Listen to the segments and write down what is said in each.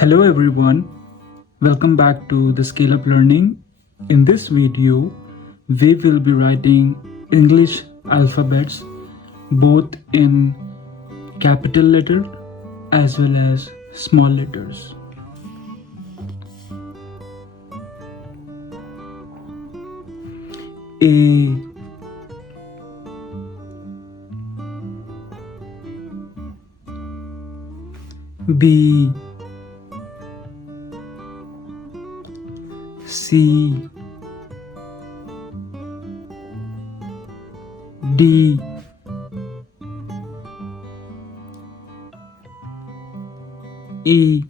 Hello everyone, welcome back to the Scale Up Learning. In this video, we will be writing English alphabets both in capital letter as well as small letters. A, B, C, D, E,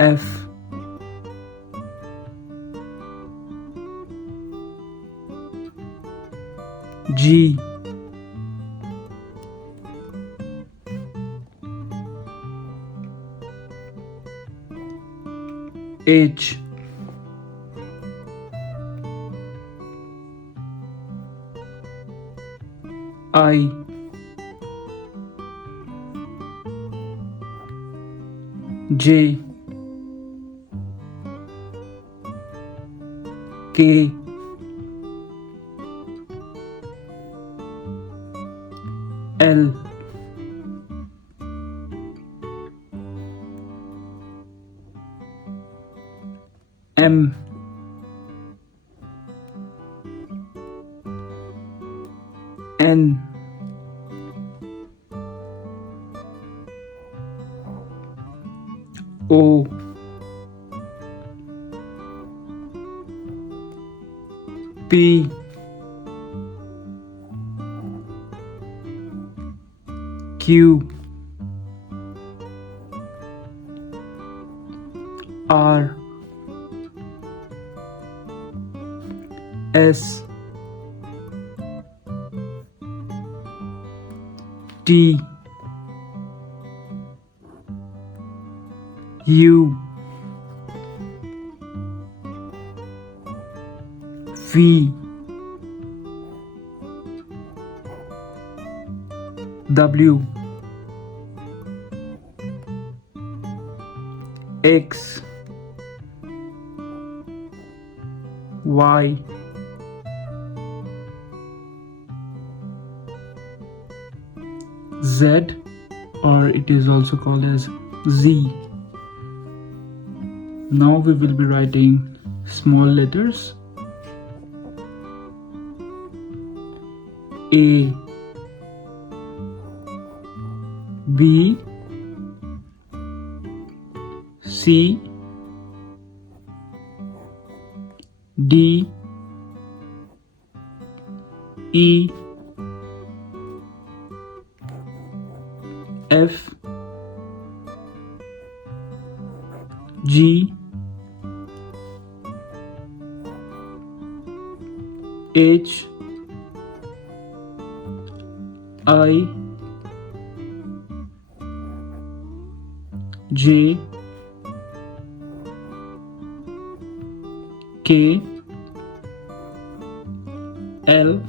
F, G, H, I, J, K, L, M, N, O, P, Q, R, S, T, U, V, W, X, Y, Z, or it is also called as Z. Now we will be writing small letters. A, B, C, D, E, F, G, H, I, J, K, L,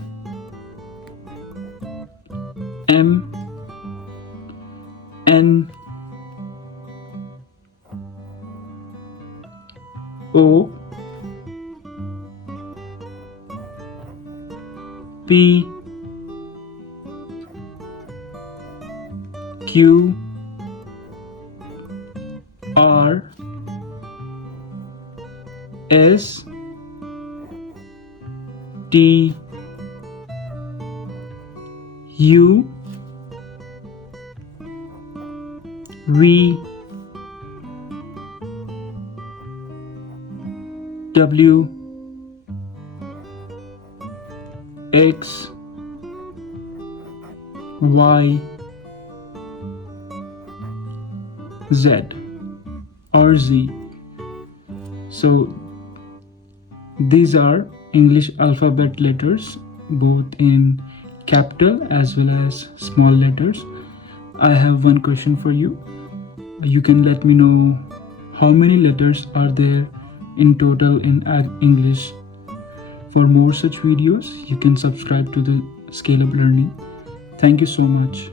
M, N, O, P, Q, R, S, T, U, V, W, X, Y, Z or Z. So these are English alphabet letters both in capital as well as small letters. I have one question for you. You can let me know how many letters are there in total in English. For more such videos, you can subscribe to the Scale Up Learning. Thank you so much.